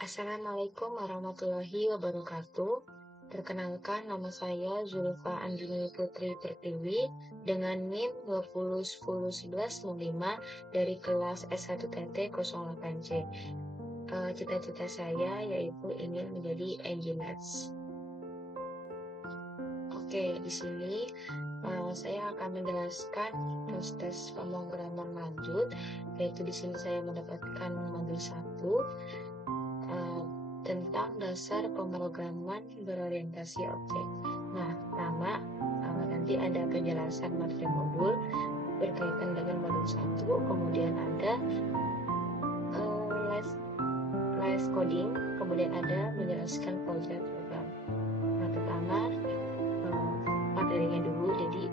Assalamualaikum warahmatullahi wabarakatuh. Perkenalkan, nama saya Zulfa Andini Putri Pertiwi dengan NIM 20101105 dari kelas S1TT 08C. Cita-cita saya yaitu ingin menjadi engineers. Oke, di sini saya akan menjelaskan proses pemrograman lanjut, yaitu di sini saya mendapatkan modul 1 tentang dasar pemrograman berorientasi objek. Nah, pertama nanti ada penjelasan materi modul berkaitan dengan modul 1, kemudian ada les coding, kemudian ada menjelaskan project program. Nah, pertama materinya dulu. Jadi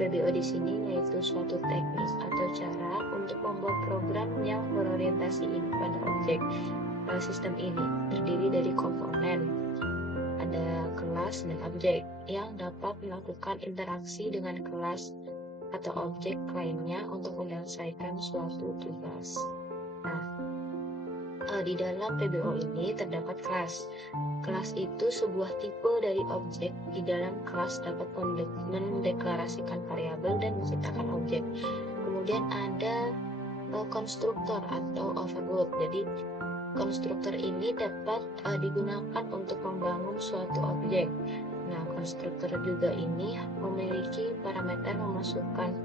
PBO di sini yaitu suatu teknik atau cara untuk membuat program yang berorientasi pada objek. Sistem ini terdiri dari komponen, ada kelas dan objek yang dapat melakukan interaksi dengan kelas atau objek lainnya untuk menyelesaikan suatu tugas. Nah, di dalam PBO ini terdapat kelas. Kelas itu sebuah tipe dari objek. Di dalam kelas dapat mendeklarasikan variabel dan menciptakan objek. Kemudian ada konstruktor atau overload. Jadi konstruktor ini dapat digunakan untuk membangun suatu objek. Nah, konstruktor juga ini memiliki parameter memasukkan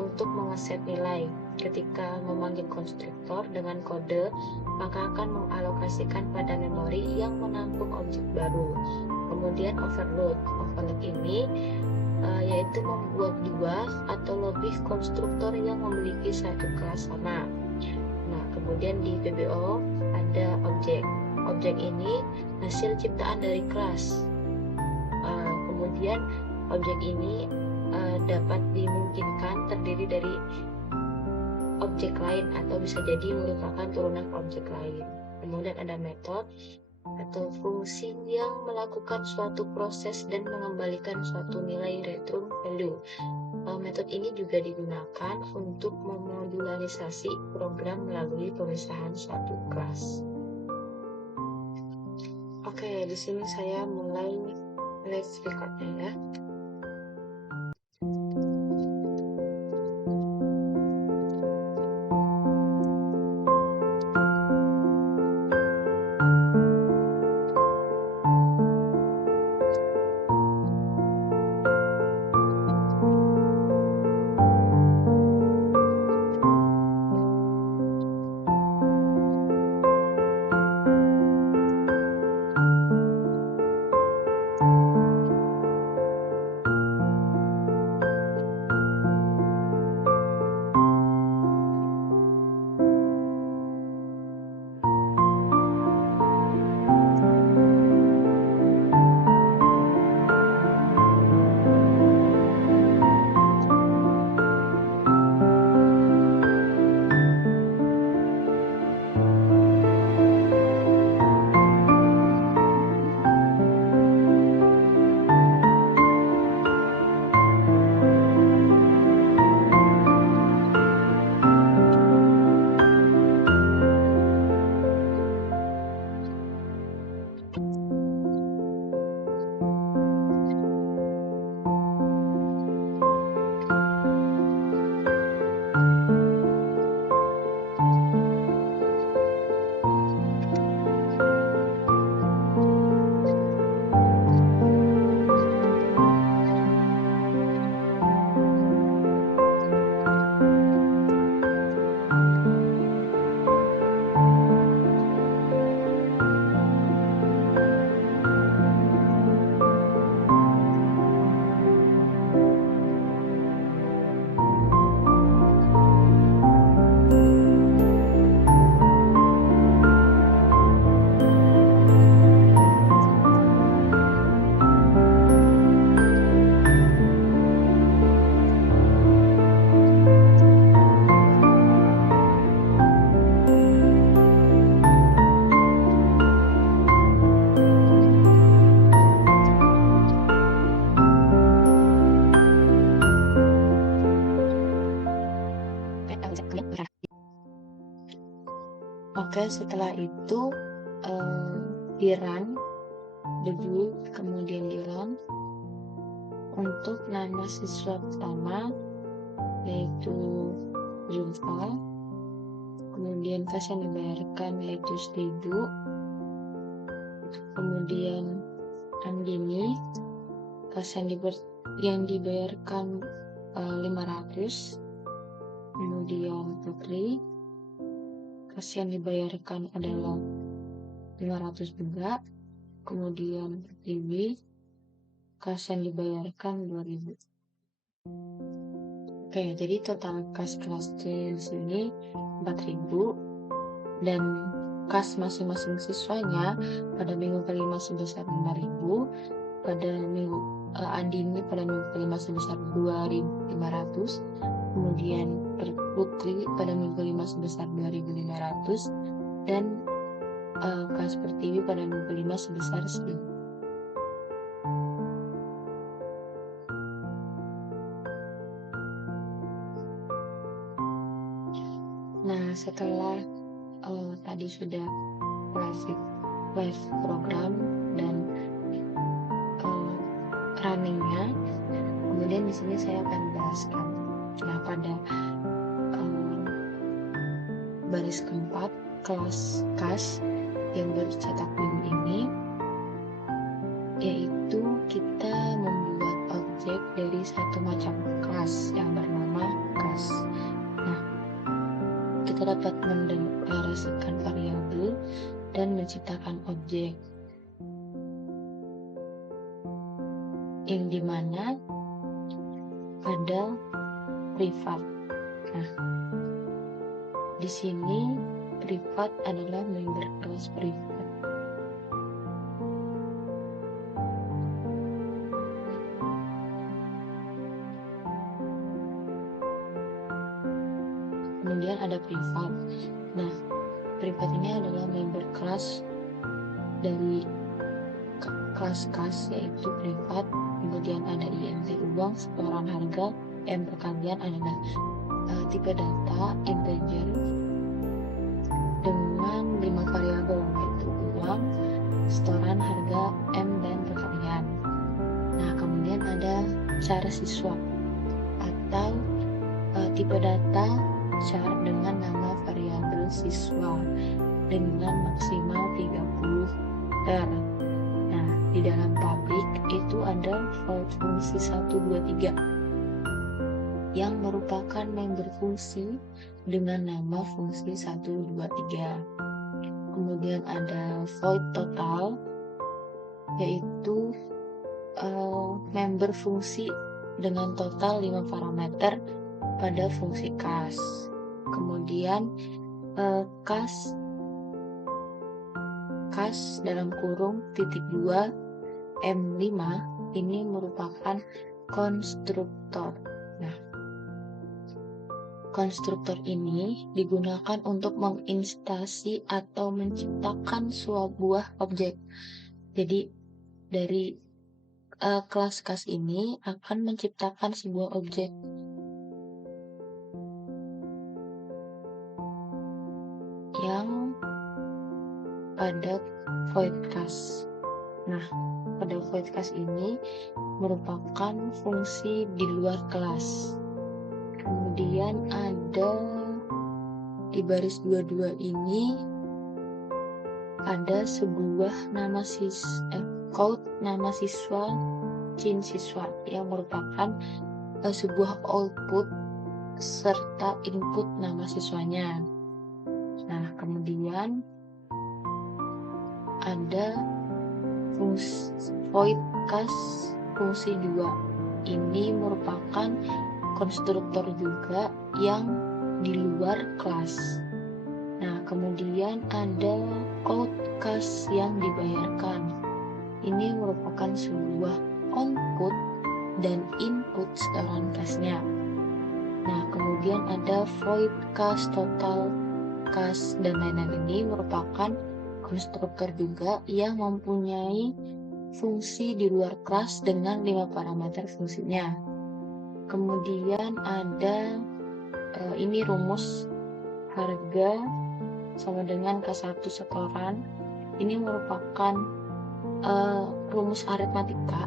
untuk mengeset nilai. Ketika memanggil konstruktor dengan kode, maka akan mengalokasikan pada memori yang menampung objek baru. Kemudian overload. Overload ini yaitu membuat dua atau lebih konstruktor yang memiliki satu kelas sama. Nah, kemudian di PBO ada objek. Objek ini hasil ciptaan dari kelas. Kemudian objek ini dapat dimungkinkan terdiri dari objek lain atau bisa jadi merupakan turunan objek lain. Kemudian ada metode atau fungsi yang melakukan suatu proses dan mengembalikan suatu nilai return value. Metode ini juga digunakan untuk memodularisasi program melalui pemisahan suatu kelas. Oke, di sini saya mulai let's recordnya ya. Oke, setelah itu di run debut, kemudian di run. Untuk nama siswa pertama yaitu Zulfa, kemudian kas yang dibayarkan yaitu 1.000, kemudian Andini, kas yang dibayarkan 500, kemudian Putri, kas yang dibayarkan adalah 500 juga, kemudian Tiwi, kas yang dibayarkan 2.000. Oke, jadi total kas kelas C di sini 4.000, dan kas masing-masing siswanya pada minggu kelima sebesar 5.000, pada minggu Andini pada minggu kelima sebesar 2.500, kemudian Putri pada minggu kelima sebesar 2.500, dan kas Pertiwi pada minggu kelima sebesar 1.000. Nah, setelah tadi sudah live program dan runningnya, kemudian di sini saya akan bahaskan. Nah, pada baris keempat kelas kas yang bercetak biru ini, yaitu kita membuat objek dari satu macam kelas yang bernama kas. Nah, kita dapat mendeklarasikan variabel dan menciptakan objek yang dimana ada privat. Nah, di sini privat adalah member kelas privat. Kemudian ada privat. Nah, privat ini adalah member kelas dari kelas kas yaitu privat. Kemudian ada INT uang, setoran harga, M perkalian adalah tipe data integer dengan 5 variabel yaitu uang, setoran harga, M dan perkalian. Nah, kemudian ada char siswa atau tipe data char dengan nama variabel siswa dengan maksimal 30 ter. Nah, di dalam public itu ada void fungsi 1, 2, 3 yang merupakan member fungsi dengan nama fungsi 1, 2, 3. Kemudian ada void total yaitu member fungsi dengan total 5 parameter pada fungsi kas. Kemudian kas dalam kurung titik 2 M5 ini merupakan konstruktor. Nah, konstruktor ini digunakan untuk menginstansi atau menciptakan sebuah objek. Jadi dari kelas kas ini akan menciptakan sebuah objek. Yang pada void kas. Nah, pada void kas ini merupakan fungsi di luar kelas. Kemudian ada di baris 22 ini ada sebuah code nama siswa, cin siswa yang merupakan sebuah output serta input nama siswanya. Nah, kemudian ada fungsi void kas fungsi 2. Ini merupakan konstruktor juga yang di luar kelas. Nah, kemudian ada code kas yang dibayarkan. Ini merupakan sebuah output dan input setoran kasnya. Nah, kemudian ada void kas total kas dan lain-lain. Ini merupakan konstruktor juga yang mempunyai fungsi di luar kelas dengan 5 parameter fungsinya. Kemudian ada ini rumus harga sama dengan K1 setoran ini merupakan rumus aritmatika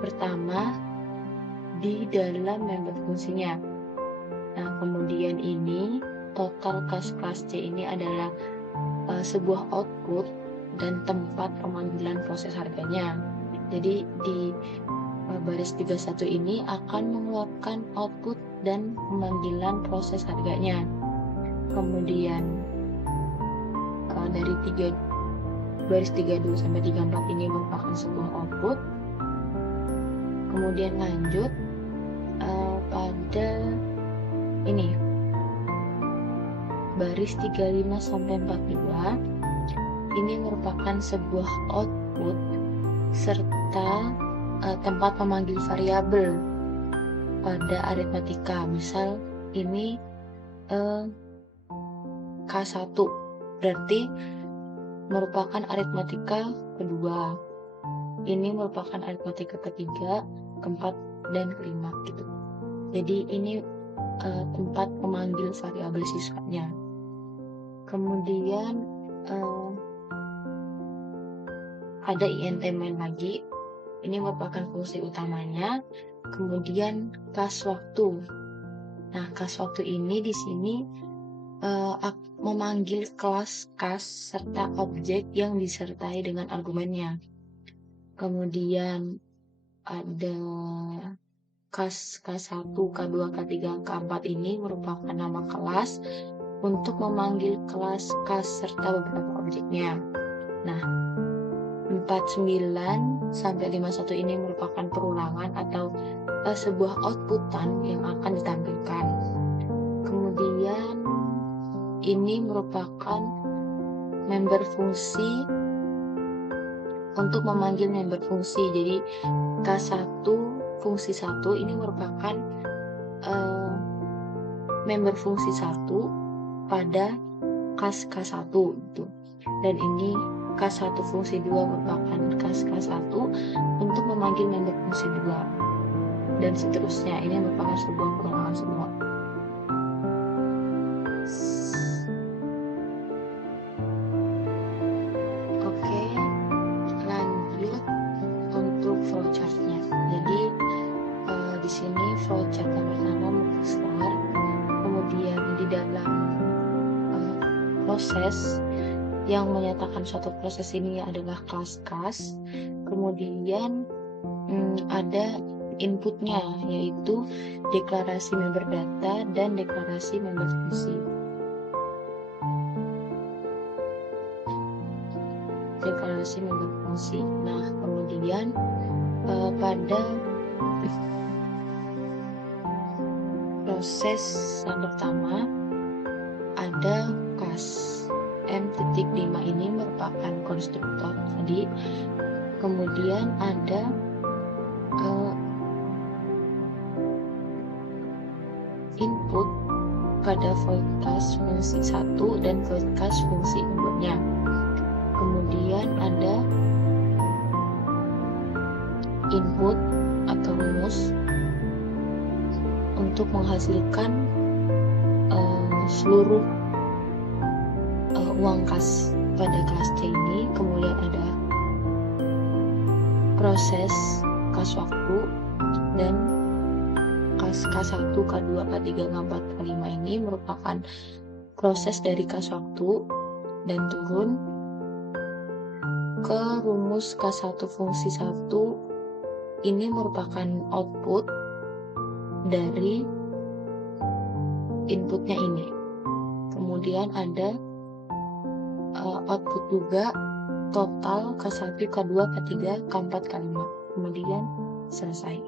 pertama di dalam member fungsinya. Nah, kemudian ini total kas C ini adalah sebuah output dan tempat pemanggilan proses harganya. Jadi di baris 31 ini akan mengeluarkan output dan pemanggilan proses harganya. Kemudian dari baris 32 sampai 34 ini merupakan sebuah output. Kemudian lanjut pada ini baris 35 sampai 42 ini merupakan sebuah output serta tempat memanggil variabel pada aritmatika. Misal ini K1 berarti merupakan aritmatika kedua. Ini merupakan aritmatika ketiga, keempat, dan kelima gitu. Jadi ini tempat memanggil variabel siswanya. Kemudian ada int main lagi. Ini merupakan fungsi utamanya. Kemudian kas waktu. Nah, kas waktu ini di sini memanggil kelas kas serta objek yang disertai dengan argumennya. Kemudian ada kas K1, K2, K3, K4 ini merupakan nama kelas untuk memanggil kelas kas serta beberapa objeknya. Nah, 49 sampai 51 ini merupakan perulangan atau sebuah outputan yang akan ditampilkan. Kemudian ini merupakan member fungsi untuk memanggil member fungsi. Jadi K1 fungsi 1 ini merupakan member fungsi 1 pada kas K1 gitu. Dan ini K1 fungsi 2 merupakan kas K1 untuk memanggil member fungsi 2 dan seterusnya. Ini merupakan sebuah perulangan semua. Oke, lanjut untuk flowchart-nya. Jadi di sini flowchart yang pertama start, kemudian di dalam proses yang menyatakan suatu proses ini adalah kelas kas. Kemudian ada inputnya, yaitu deklarasi member data dan deklarasi member fungsi. Deklarasi member fungsi. Nah, kemudian pada proses yang pertama ada kas M.5 ini merupakan konstruktor tadi. Kemudian ada input pada void kas fungsi 1 dan void kas fungsi inputnya. Kemudian ada input atau rumus untuk menghasilkan seluruh uang kas pada kelas C ini. Kemudian ada proses kas waktu dan kas K1, K2, K3, K4, K5 ini merupakan proses dari kas waktu dan turun ke rumus K1 fungsi 1. Ini merupakan output dari inputnya ini. Kemudian ada output juga total K1, K2, K3, K4, K5. Kemudian selesai.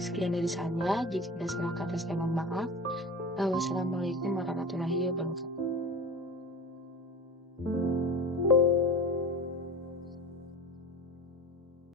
Sekian dari saya. Jika ada salah kata saya mohon maaf. Wassalamualaikum warahmatullahi wabarakatuh.